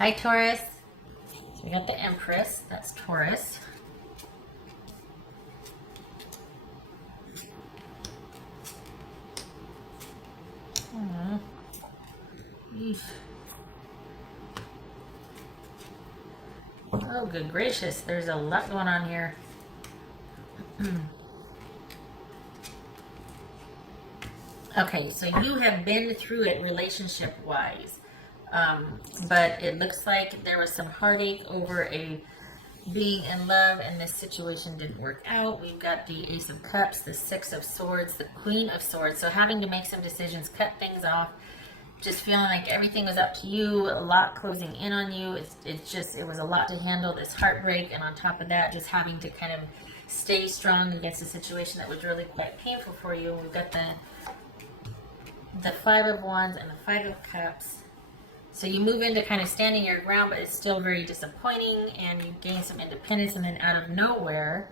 Hi, Taurus. So we got the Empress. That's Taurus. Oh, good gracious. There's a lot going on here. Okay, so you have been through it relationship-wise. But it looks like there was some heartache over being in love, and this situation didn't work out. We've got the Ace of Cups, the Six of Swords, the Queen of Swords. So having to make some decisions, cut things off, just feeling like everything was up to you, a lot closing in on you. It was a lot to handle, this heartbreak, and on top of that, just having to kind of stay strong against a situation that was really quite painful for you. We've got the Five of Wands and the Five of Cups. So you move into kind of standing your ground, but it's still very disappointing, and you gain some independence, and then out of nowhere,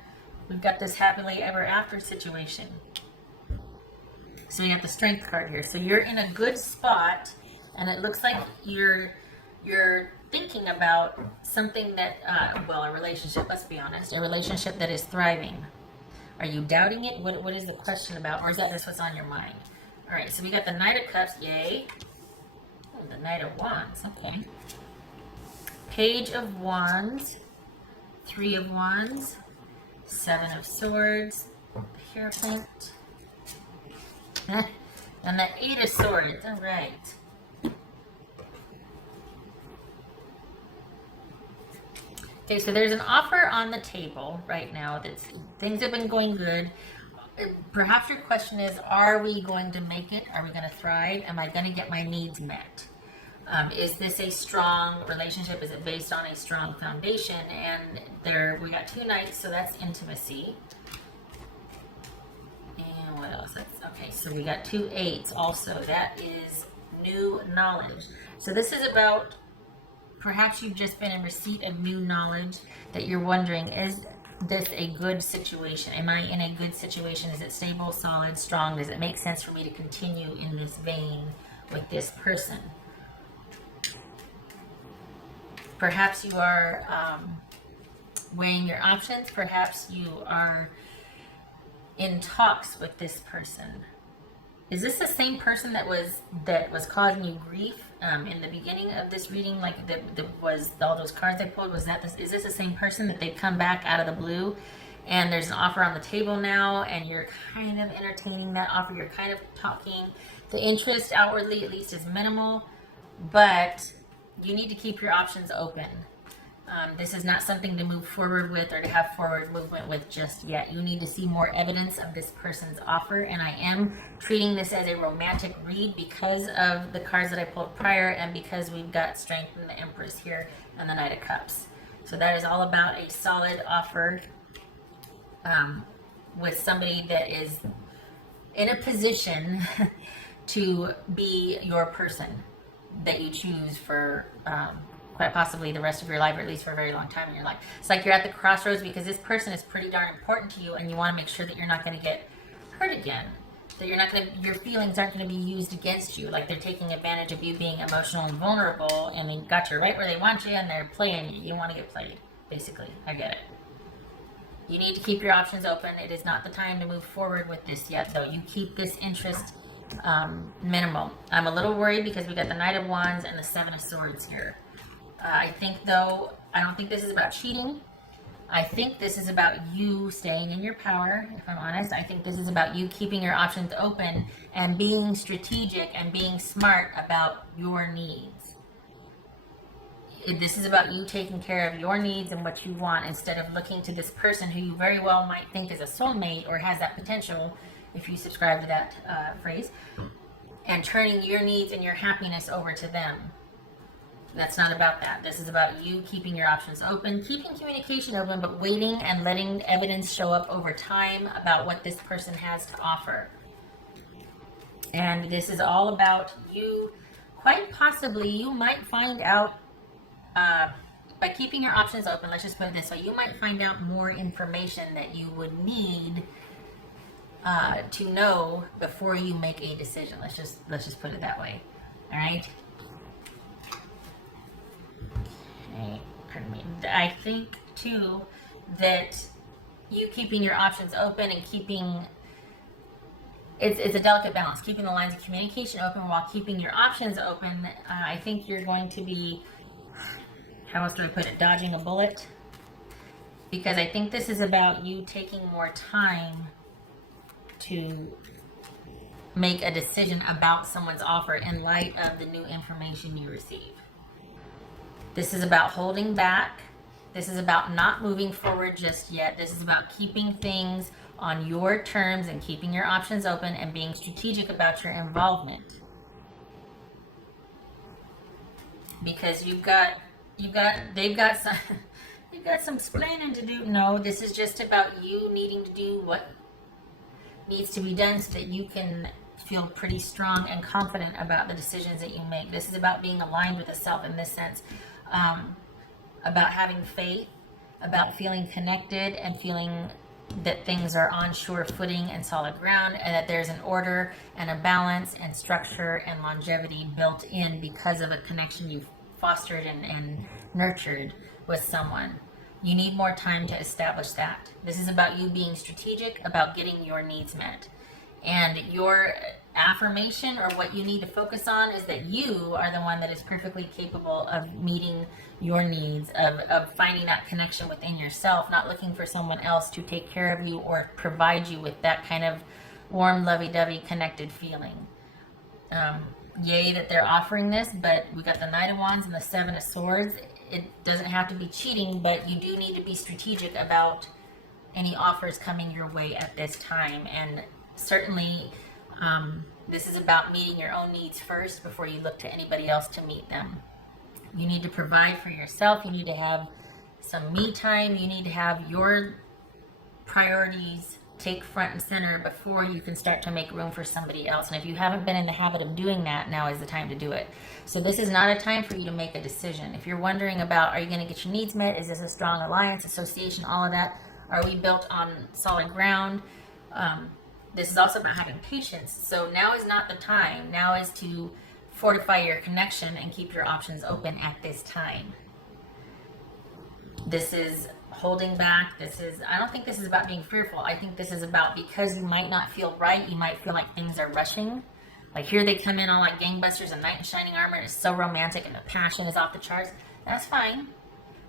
we've got this happily ever after situation. So you got the Strength card here. So you're in a good spot, and it looks like you're thinking about something that, a relationship, let's be honest, a relationship that is thriving. Are you doubting it? What is the question about? Or is that just what's on your mind? All right, so we got the Knight of Cups, yay. Oh, the Knight of Wands, okay. Page of Wands, Three of Wands, Seven of Swords, Hierophant, and the Eight of Swords, all right. Okay, so there's an offer on the table right now. Things have been going good. Perhaps your question is, are we going to make it? Are we going to thrive? Am I going to get my needs met? Is this a strong relationship? Is it based on a strong foundation? And we got two Knights, so that's intimacy. And what else? Okay, so we got two Eights also. That is new knowledge. So this is about, perhaps you've just been in receipt of new knowledge that you're wondering, is this a good situation? Am I in a good situation? Is it stable, solid, strong? Does it make sense for me to continue in this vein with this person? Perhaps you are weighing your options. Perhaps you are in talks with this person. Is this the same person that was causing you grief in the beginning of this reading? Like was all those cards I pulled? Is this the same person that they've come back out of the blue, and there's an offer on the table now, and you're kind of entertaining that offer? You're kind of talking. The interest outwardly, at least, is minimal, but you need to keep your options open. This is not something to move forward with or to have forward movement with just yet. You need to see more evidence of this person's offer, and I am treating this as a romantic read because of the cards that I pulled prior, and because we've got Strength in the Empress here and the Knight of Cups. So that is all about a solid offer with somebody that is in a position to be your person that you choose for quite possibly the rest of your life, or at least for a very long time in your life. It's like you're at the crossroads because this person is pretty darn important to you, and you want to make sure that you're not going to get hurt again. That your feelings aren't going to be used against you. Like they're taking advantage of you being emotional and vulnerable, and they got you right where they want you, and they're playing you. You want to get played, basically. I get it. You need to keep your options open. It is not the time to move forward with this yet, though. You keep this interest minimal. I'm a little worried because we got the Knight of Wands and the Seven of Swords here. I think, though, I don't think this is about cheating. I think this is about you staying in your power, if I'm honest. I think this is about you keeping your options open and being strategic and being smart about your needs. This is about you taking care of your needs and what you want, instead of looking to this person who you very well might think is a soulmate or has that potential, if you subscribe to that phrase, and turning your needs and your happiness over to them. That's not about that. This is about you keeping your options open, keeping communication open, but waiting and letting evidence show up over time about what this person has to offer. And this is all about you. Quite possibly, you might find out, by keeping your options open, let's just put it this way, you might find out more information that you would need to know before you make a decision. Let's just put it that way. All right. I think too that you keeping your options open and keeping it's a delicate balance, keeping the lines of communication open while keeping your options open. I think you're going to be, how else do I put it, dodging a bullet, because I think this is about you taking more time to make a decision about someone's offer in light of the new information you receive. This is about holding back. This is about not moving forward just yet. This is about keeping things on your terms and keeping your options open and being strategic about your involvement. Because they've got some, you've got some explaining to do. No, this is just about you needing to do what needs to be done so that you can feel pretty strong and confident about the decisions that you make. This is about being aligned with the self in this sense, about having faith, about feeling connected and feeling that things are on sure footing and solid ground, and that there's an order and a balance and structure and longevity built in because of a connection you've fostered and nurtured with someone. You need more time to establish that. This is about you being strategic about getting your needs met. And your affirmation, or what you need to focus on, is that you are the one that is perfectly capable of meeting your needs, of finding that connection within yourself, not looking for someone else to take care of you or provide you with that kind of warm, lovey-dovey, connected feeling. Yay that they're offering this, but we got the Knight of Wands and the Seven of Swords. It doesn't have to be cheating, but you do need to be strategic about any offers coming your way at this time. And certainly, this is about meeting your own needs first before you look to anybody else to meet them. You need to provide for yourself. You need to have some me time. You need to have your priorities take front and center before you can start to make room for somebody else. And if you haven't been in the habit of doing that, now is the time to do it. So this is not a time for you to make a decision. If you're wondering about, are you going to get your needs met? Is this a strong alliance, association, all of that? Are we built on solid ground? This is also about having patience. So now is not the time. Now is to fortify your connection and keep your options open at this time. This is holding back. I don't think this is about being fearful. I think this is about, because you might not feel right, you might feel like things are rushing. Like here they come in all like gangbusters and knight in shining armor. It's so romantic and the passion is off the charts. That's fine.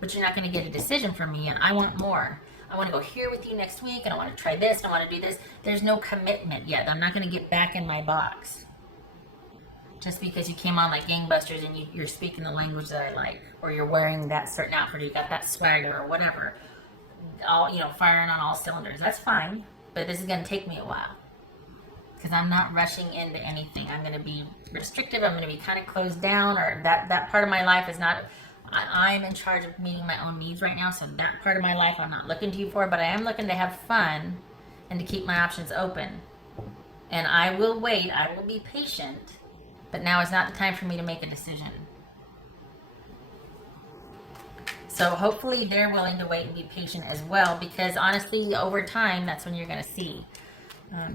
But you're not going to get a decision from me, and I want more. I want to go here with you next week, and I want to try this, and I want to do this. There's no commitment yet. I'm not going to get back in my box just because you came on like gangbusters and you're speaking the language that I like, or you're wearing that certain outfit, or you got that swagger or whatever, all, firing on all cylinders. That's fine, but this is going to take me a while because I'm not rushing into anything. I'm going to be restrictive. I'm going to be kind of closed down, or that part of my life is not. I'm in charge of meeting my own needs right now, so that part of my life I'm not looking to you for, but I am looking to have fun and to keep my options open. And I will wait. I will be patient. But now is not the time for me to make a decision. So hopefully they're willing to wait and be patient as well, because honestly, over time, that's when you're going to see.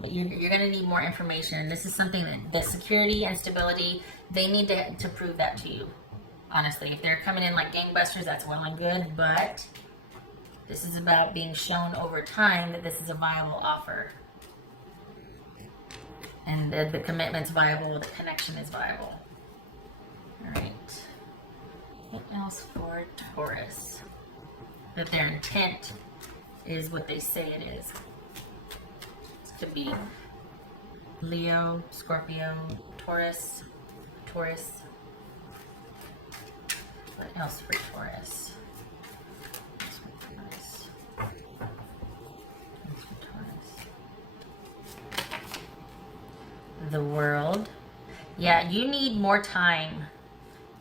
But you're going to need more information. And this is something that the security and stability, they need to prove that to you. Honestly, if they're coming in like gangbusters, that's well and good. But this is about being shown over time that this is a viable offer. And the commitment's viable, the connection is viable. All right. What else for Taurus? That their intent is what they say it is. This could be Leo, Scorpio, Taurus. What else for Taurus? The World. Yeah, you need more time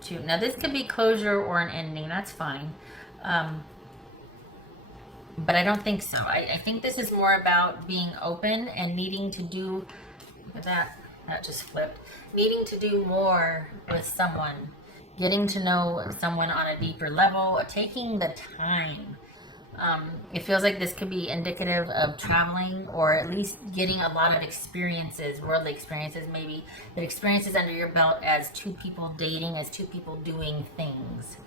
to. Now, this could be closure or an ending. That's fine. But I don't think so. I think this is more about being open and needing to do. Look at that. That just flipped. Needing to do more with someone. Getting to know someone on a deeper level. Taking the time. It feels like this could be indicative of traveling, or at least getting a lot of experiences, worldly experiences maybe, but experiences under your belt as two people dating, as two people doing things.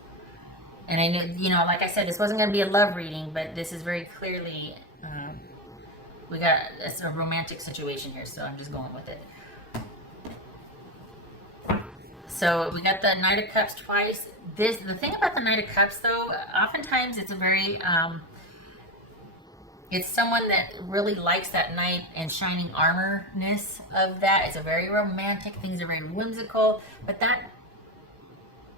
And I knew, you know, like I said, this wasn't going to be a love reading, but this is very clearly, we got a romantic situation here, so I'm just going with it. So we got the Knight of Cups twice. The thing about the Knight of Cups, though, oftentimes it's a very, it's someone that really likes that knight and shining armor-ness of that. It's a very romantic, things are very whimsical, but that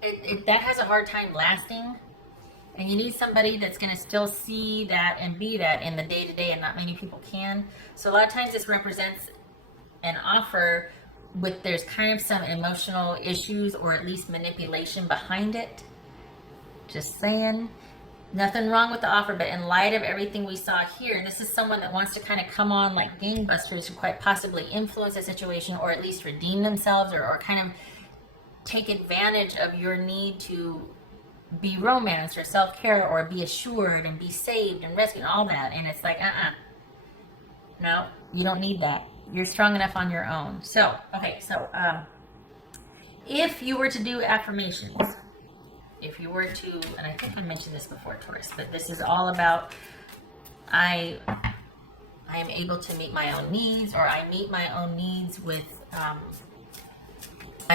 has a hard time lasting. And you need somebody that's going to still see that and be that in the day-to-day, and not many people can. So a lot of times this represents an offer with there's kind of some emotional issues or at least manipulation behind it. Just saying. Nothing wrong with the offer, but in light of everything we saw here, this is someone that wants to kind of come on like gangbusters to quite possibly influence a situation or at least redeem themselves or kind of take advantage of your need to be romanced or self-care or be assured and be saved and rescued and all that. And it's like, no, you don't need that. You're strong enough on your own. So, okay, so if you were to do affirmations, if you were to, and I think I mentioned this before, Taurus, but this is all about I am able to meet my own needs, or I meet my own needs with, I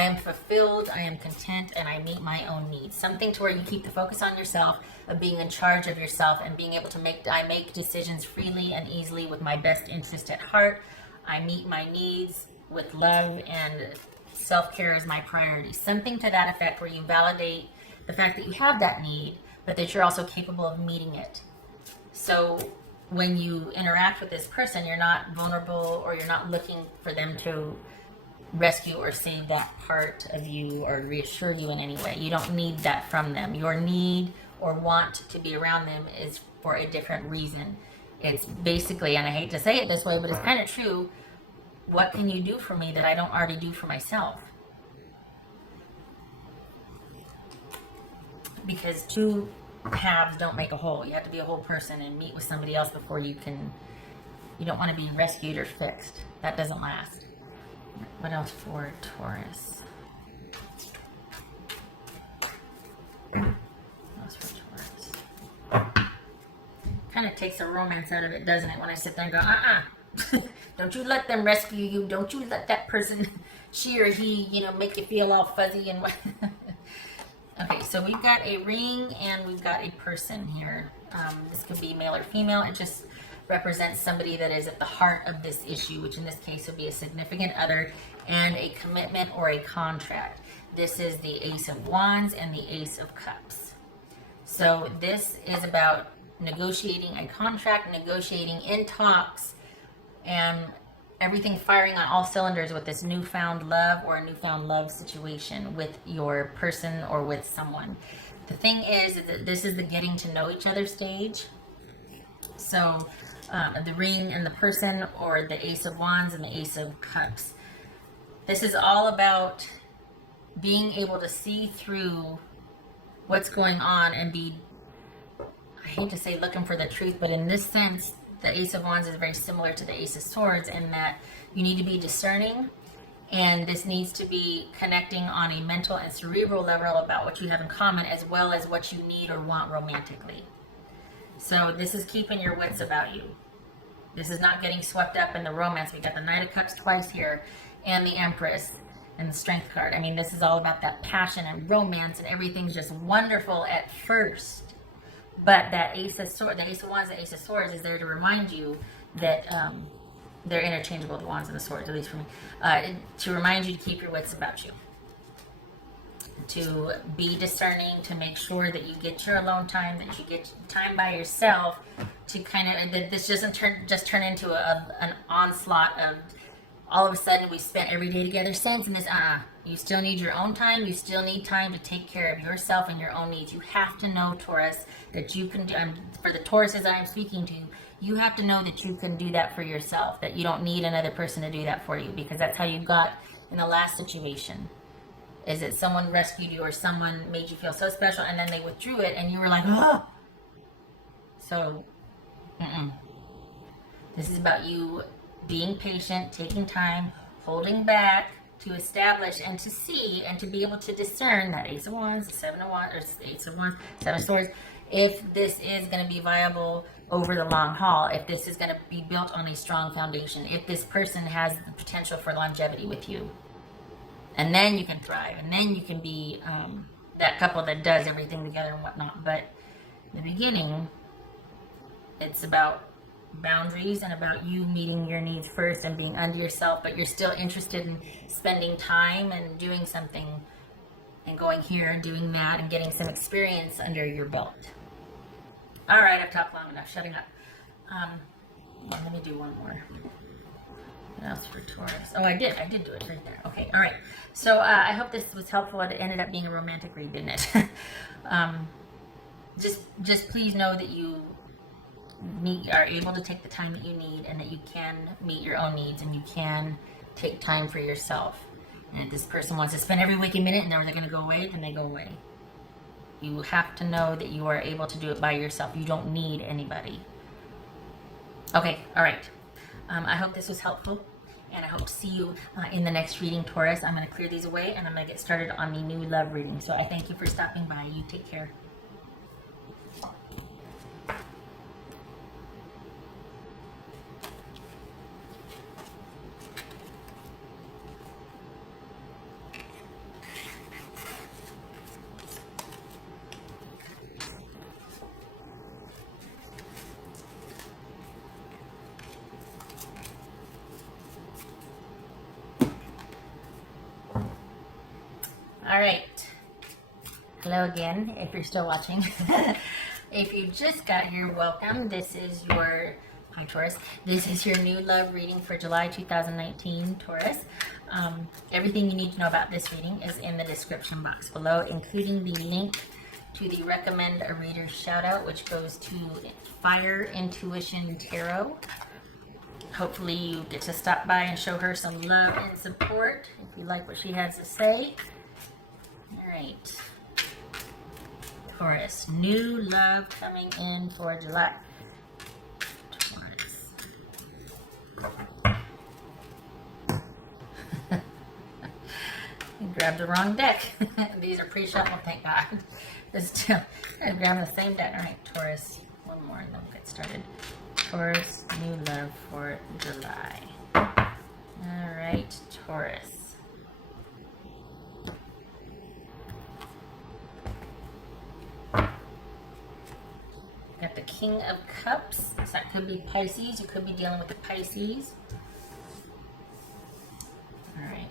am fulfilled, I am content, and I meet my own needs. Something to where you keep the focus on yourself, of being in charge of yourself, and being able to I make decisions freely and easily with my best interest at heart. I meet my needs with love, and self-care is my priority. Something to that effect, where you validate the fact that you have that need, but that you're also capable of meeting it. So when you interact with this person, you're not vulnerable, or you're not looking for them to rescue or save that part of you or reassure you in any way. You don't need that from them. Your need or want to be around them is for a different reason. It's basically, and I hate to say it this way, but it's kind of true, what can you do for me that I don't already do for myself? Because two halves don't make a whole. You have to be a whole person and meet with somebody else before you don't want to be rescued or fixed. That doesn't last. What else for Taurus? What else for Taurus? Kind of takes the romance out of it, doesn't it? When I sit there and go, don't you let them rescue you. Don't you let that person, she or he, make you feel all fuzzy and what. Okay, so we've got a ring and we've got a person here. This could be male or female. It just represents somebody that is at the heart of this issue, which in this case would be a significant other and a commitment or a contract. This is the Ace of Wands and the Ace of Cups. So this is about negotiating a contract, negotiating in talks, and everything firing on all cylinders with this newfound love or a newfound love situation with your person or with someone. The thing is that this is the getting to know each other stage. So the ring and the person, or the Ace of Wands and the Ace of Cups. This is all about being able to see through what's going on and be, I hate to say looking for the truth, but in this sense, the Ace of Wands is very similar to the Ace of Swords in that you need to be discerning, and this needs to be connecting on a mental and cerebral level about what you have in common, as well as what you need or want romantically. So this is keeping your wits about you. This is not getting swept up in the romance. We got the Knight of Cups twice here, and the Empress and the Strength card. I mean, this is all about that passion and romance, and everything's just wonderful at first. But that Ace of Swords, the Ace of Wands, the Ace of Swords is there to remind you that they're interchangeable, the Wands and the Swords, at least for me, to remind you to keep your wits about you, to be discerning, to make sure that you get your alone time, that you get time by yourself, to kind of, that this doesn't turn into an onslaught of, all of a sudden we spent every day together since, and this, you still need your own time. You still need time to take care of yourself and your own needs. You have to know, Taurus, that you can do, for the Tauruses I am speaking to, you have to know that you can do that for yourself, that you don't need another person to do that for you, because that's how you got in the last situation, is that someone rescued you or someone made you feel so special, and then they withdrew it, and you were like, oh. So, this is about you being patient, taking time, holding back, to establish and to see and to be able to discern that Ace of Wands, Seven of Wands, or Ace of Wands, Seven of Swords, if this is going to be viable over the long haul, if this is going to be built on a strong foundation, if this person has the potential for longevity with you. And then you can thrive, and then you can be that couple that does everything together and whatnot. But in the beginning, it's about boundaries and about you meeting your needs first and being unto yourself, but you're still interested in spending time and doing something and going here and doing that and getting some experience under your belt. All right, I've talked long enough. Shutting up. Let me do one more. What else for Taurus? Oh, I did do it right there. Okay, all right. So I hope this was helpful. It ended up being a romantic read, didn't it? Just please know that you are able to take the time that you need, and that you can meet your own needs, and you can take time for yourself. And if this person wants to spend every waking minute and then they're going to go away, then they go away. You have to know that you are able to do it by yourself. You don't need anybody. Okay, all right. I hope this was helpful, and I hope to see you in the next reading, Taurus. I'm going to clear these away, and I'm going to get started on the new love reading. So I thank you for stopping by. You take care. All right. Hello again, if you're still watching. If you just got here, welcome. This is your, hi Taurus, this is your new love reading for July 2019, Taurus. Everything you need to know about this reading is in the description box below, including the link to the Recommend a Reader shout out, which goes to Fire Intuition Tarot. Hopefully you get to stop by and show her some love and support if you like what she has to say. Alright, Taurus, new love coming in for July. Taurus. You grabbed the wrong deck. These are pre-shuffled, thank God. I'm grabbing the same deck. Alright, Taurus, one more and then we'll get started. Taurus, new love for July. Alright, Taurus. Got the King of Cups. So that could be Pisces. You could be dealing with the Pisces. Alright.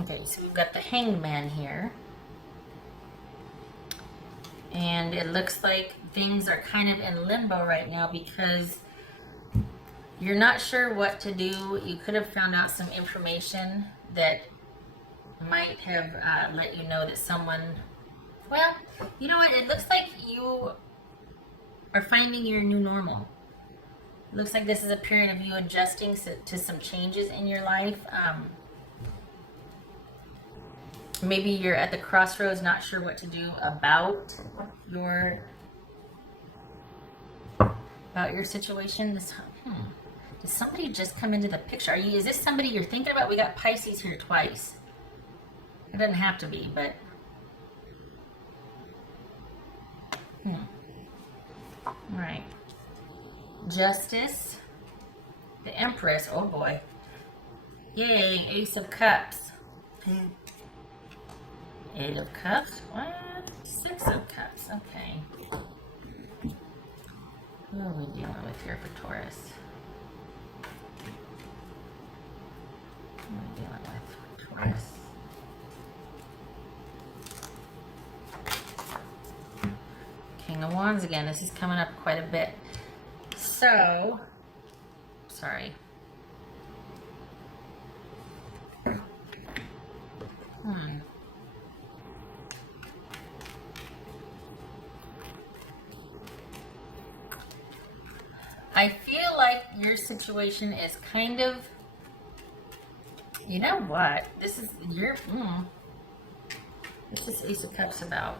Okay, so we've got the Hanged Man here. And it looks like things are kind of in limbo right now because you're not sure what to do. You could have found out some information that might have let you know that someone, well, you know what, it looks like you are finding your new normal. It looks like this is a period of you adjusting to some changes in your life. Maybe you're at the crossroads, not sure what to do about your situation. Does somebody just come into the picture? Is this somebody you're thinking about? We got Pisces here twice. It doesn't have to be, but all right. Justice, the Empress. Oh boy, yay! Ace of Cups. Eight of Cups. What? Six of Cups. Okay. Who are we dealing with here for Taurus? Who are we dealing with for Taurus? King of Wands again. This is coming up quite a bit. So, sorry. I feel like your situation is kind of, you know what? This is your, this is Ace of Cups about.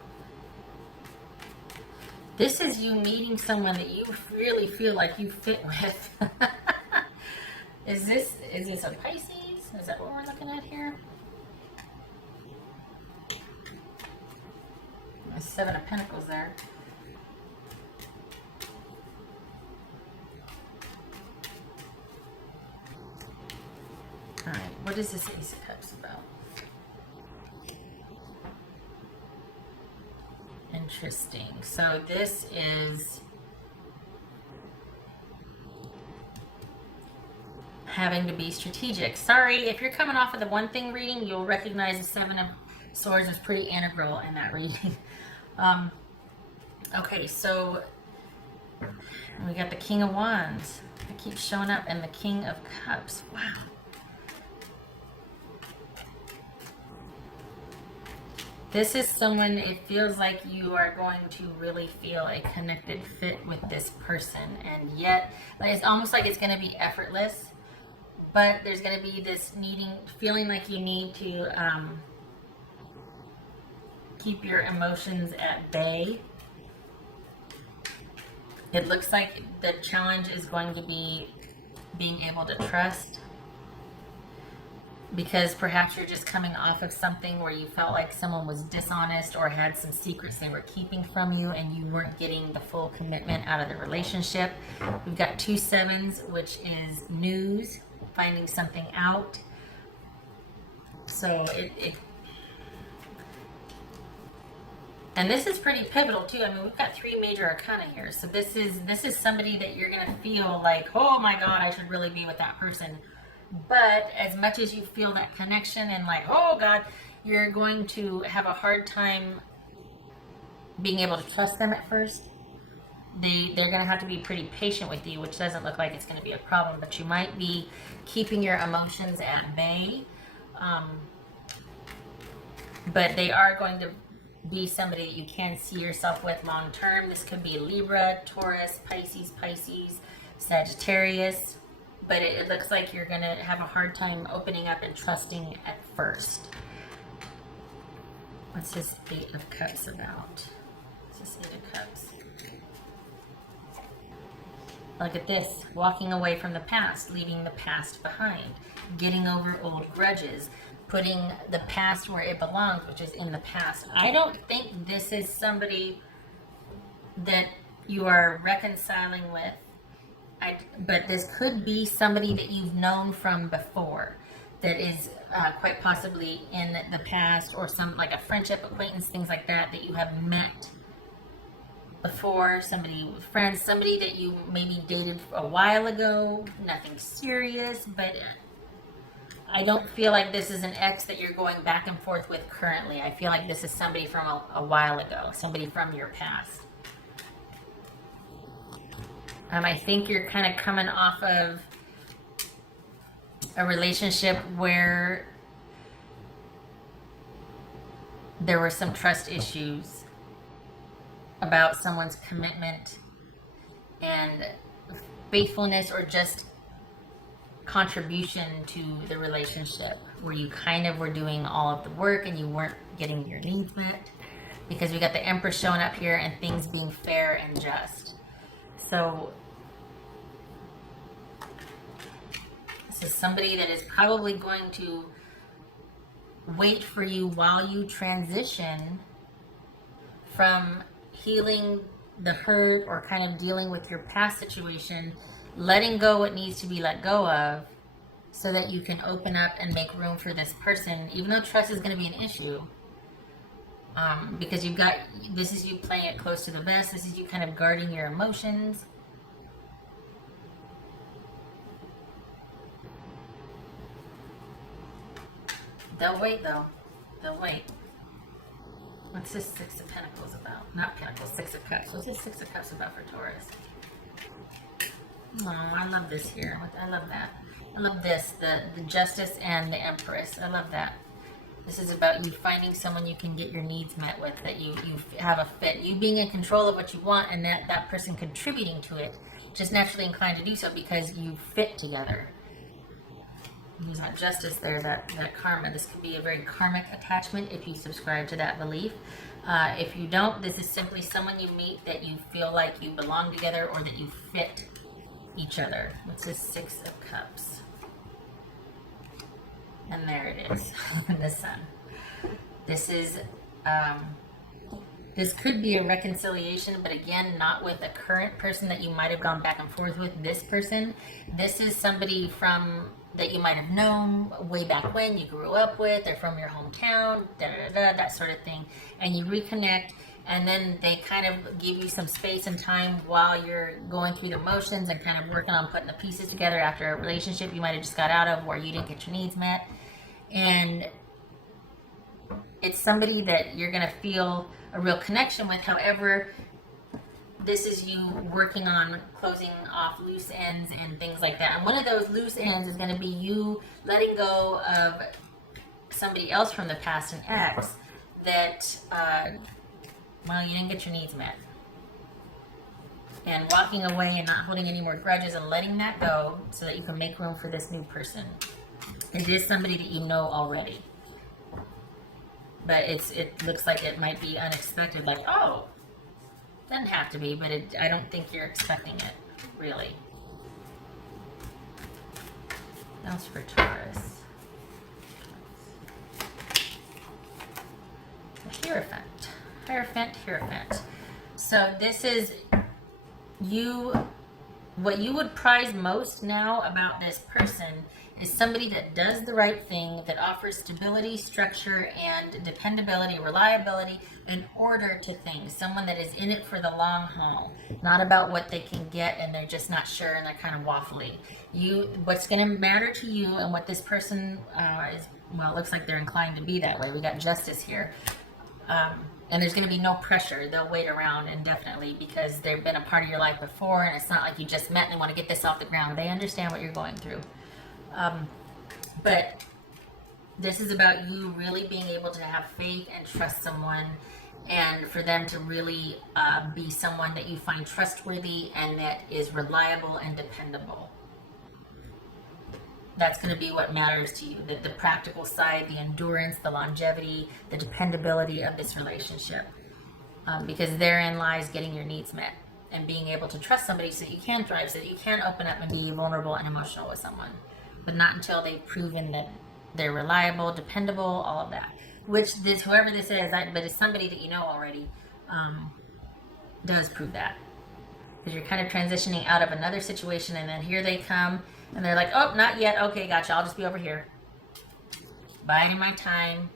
This is you meeting someone that you really feel like you fit with. Is this a Pisces? Is that what we're looking at here? There's 7 of Pentacles there. All right, what is this Ace of Cups about? Interesting. So this is having to be strategic. Sorry, if you're coming off of the one thing reading, you'll recognize the 7 of Swords is pretty integral in that reading. Okay, so we got the King of Wands. It keeps showing up, and the King of Cups. Wow. This is someone, it feels like you are going to really feel a connected fit with this person. And yet, it's almost like it's going to be effortless. But there's going to be this feeling like you need to keep your emotions at bay. It looks like the challenge is going to be being able to trust. Because perhaps you're just coming off of something where you felt like someone was dishonest or had some secrets they were keeping from you and you weren't getting the full commitment out of the relationship. We've got 2 sevens, which is news, finding something out. So and this is pretty pivotal too. I mean, we've got 3 major arcana here. So this is somebody that you're going to feel like, oh my God, I should really be with that person. But as much as you feel that connection and like, oh God, you're going to have a hard time being able to trust them at first. They're going to have to be pretty patient with you, which doesn't look like it's going to be a problem. But you might be keeping your emotions at bay. But they are going to be somebody that you can see yourself with long term. This could be Libra, Taurus, Pisces, Sagittarius. But it looks like you're going to have a hard time opening up and trusting at first. What's this 8 of Cups about? What's this 8 of Cups? Look at this. Walking away from the past, leaving the past behind, getting over old grudges, putting the past where it belongs, which is in the past. I don't think this is somebody that you are reconciling with. But this could be somebody that you've known from before that is quite possibly in the past, or some like a friendship, acquaintance, things like that you have met before, somebody with friends, somebody that you maybe dated a while ago, nothing serious, but I don't feel like this is an ex that you're going back and forth with currently. I feel like this is somebody from a while ago, somebody from your past. I think you're kind of coming off of a relationship where there were some trust issues about someone's commitment and faithfulness, or just contribution to the relationship, where you kind of were doing all of the work and you weren't getting your needs met, because we got the Empress showing up here and things being fair and just. So this is somebody that is probably going to wait for you while you transition from healing the hurt or kind of dealing with your past situation, letting go what needs to be let go of, so that you can open up and make room for this person, even though trust is going to be an issue. Because this is you playing it close to the vest. This is you kind of guarding your emotions. They'll wait, though. They'll wait. What's this 6 of Pentacles about? Not Pentacles, 6 of Cups. What's this 6 of Cups about for Taurus? Oh, I love this here. I love that. I love this, the Justice and the Empress. I love that. This is about you finding someone you can get your needs met with, that you have a fit. You being in control of what you want, and that person contributing to it, just naturally inclined to do so because you fit together. There's that Justice there, that karma. This could be a very karmic attachment if you subscribe to that belief. If you don't, this is simply someone you meet that you feel like you belong together or that you fit each other. What's this 6 of Cups? And there it is, the Sun. This is, this could be a reconciliation, but again, not with a current person that you might have gone back and forth with. This person, this is somebody from that you might have known way back when, you grew up with, they're from your hometown, that sort of thing. And you reconnect, and then they kind of give you some space and time while you're going through the motions and kind of working on putting the pieces together after a relationship you might have just got out of where you didn't get your needs met. And it's somebody that you're going to feel a real connection with. However, this is you working on closing off loose ends and things like that. And one of those loose ends is going to be you letting go of somebody else from the past, an ex, that, well, you didn't get your needs met. And walking away and not holding any more grudges and letting that go so that you can make room for this new person. It is somebody that you know already. But it looks like it might be unexpected, like, oh, doesn't have to be, but I don't think you're expecting it, really. Else for Taurus. Hierophant. Hierophant, Hierophant. So this is you, what you would prize most now about this person is somebody that does the right thing, that offers stability, structure, and dependability, reliability, and order to things. Someone that is in it for the long haul, not about what they can get and they're just not sure and they're kind of waffly. What's going to matter to you and what this person is, well, it looks like they're inclined to be that way. We got Justice here. And there's going to be no pressure. They'll wait around indefinitely because they've been a part of your life before, and it's not like you just met and they want to get this off the ground. They understand what you're going through. But this is about you really being able to have faith and trust someone, and for them to really be someone that you find trustworthy and that is reliable and dependable. That's going to be what matters to you, the practical side, the endurance, the longevity, the dependability of this relationship. Because therein lies getting your needs met and being able to trust somebody so that you can thrive, so that you can open up and be vulnerable and emotional with someone. But not until they've proven that they're reliable, dependable, all of that. Which whoever this is, but it's somebody that you know already, does prove that. Because you're kind of transitioning out of another situation, and then here they come, and they're like, oh, not yet. Okay, gotcha. I'll just be over here. Biding my time,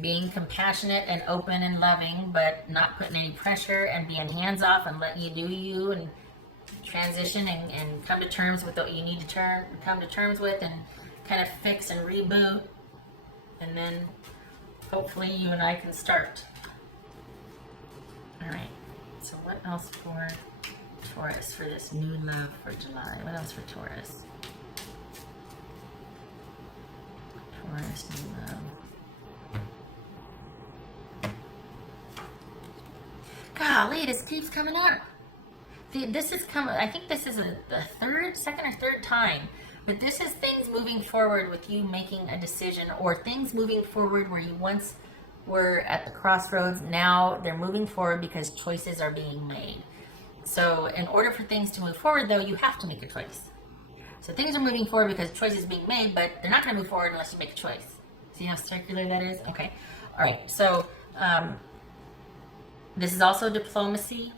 being compassionate and open and loving, but not putting any pressure, and being hands-off and letting you do you and transition and come to terms with what you need to come to terms with and kind of fix and reboot. And then hopefully you and I can start. All right. So what else for Taurus for this new love for July? What else for Taurus? Taurus new love. Golly, this keeps coming up. This is coming. I think this is the second or third time. But this is things moving forward with you making a decision, or things moving forward where you once were at the crossroads. Now they're moving forward because choices are being made. So in order for things to move forward, though, you have to make a choice. So things are moving forward because choices are being made, but they're not going to move forward unless you make a choice. See how circular that is? Okay. All right. So this is also diplomacy.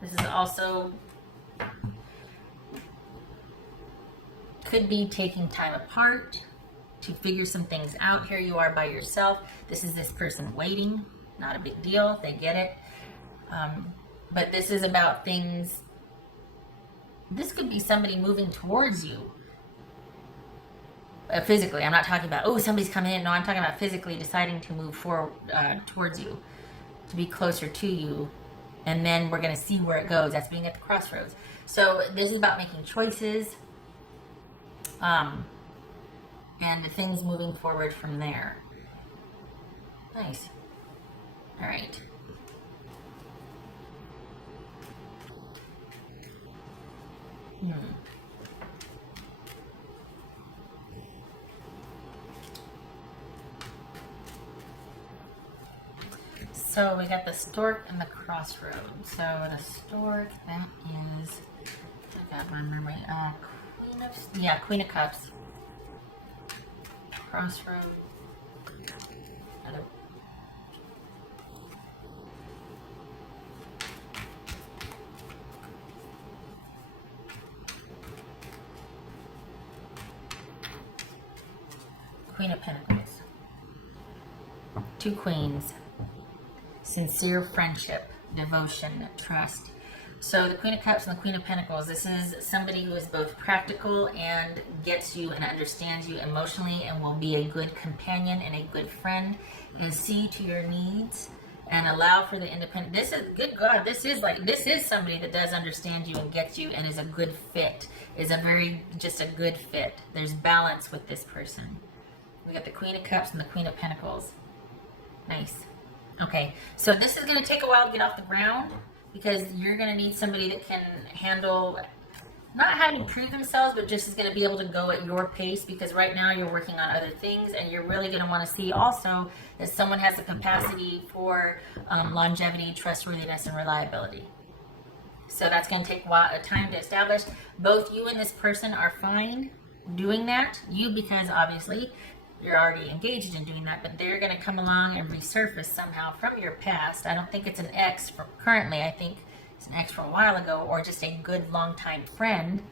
This is also could be taking time apart to figure some things out. Here you are by yourself. This is this person waiting. Not a big deal. They get it. But this is about things. This could be somebody moving towards you. Physically. I'm not talking about, oh, somebody's coming in. No, I'm talking about physically deciding to move forward towards you, to be closer to you. And then we're going to see where it goes. That's being at the crossroads. So this is about making choices. And the things moving forward from there. Nice. All right. So we got the stork and the crossroads. So the stork, that is, I got my memory. Queen of Cups. Crossroad. Hello. Queen of Pentacles. Two Queens. Sincere friendship, devotion, trust. So the Queen of Cups and the Queen of Pentacles, this is somebody who is both practical and gets you and understands you emotionally and will be a good companion and a good friend and see to your needs and allow for the independent. This is, good God, this is somebody that does understand you and gets you and is a good fit, is just a good fit. There's balance with this person. We got the Queen of Cups and the Queen of Pentacles. Nice. Okay, so this is going to take a while to get off the ground, because you're going to need somebody that can handle, not having to prove themselves, but just is going to be able to go at your pace, because right now you're working on other things, and you're really going to want to see also that someone has the capacity for longevity, trustworthiness, and reliability. So that's going to take a time to establish. Both you and this person are fine doing that. You, because obviously you're already engaged in doing that, but they're going to come along and resurface somehow from your past. I don't think it's an ex currently. I think it's an ex from a while ago, or just a good longtime friend,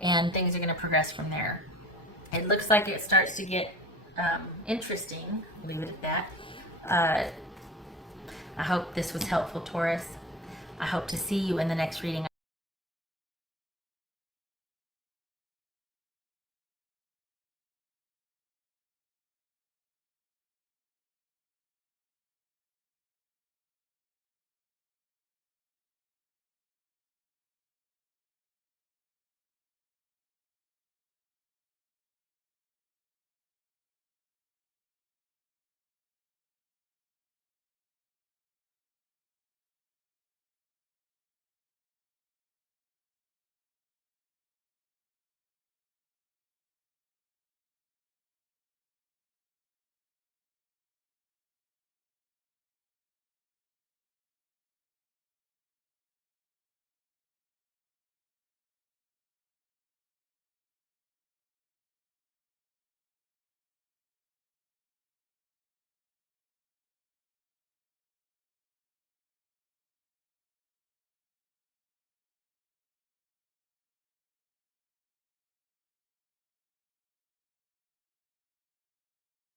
and things are going to progress from there. It looks like it starts to get interesting. Leave it at that. I hope this was helpful, Taurus. I hope to see you in the next reading.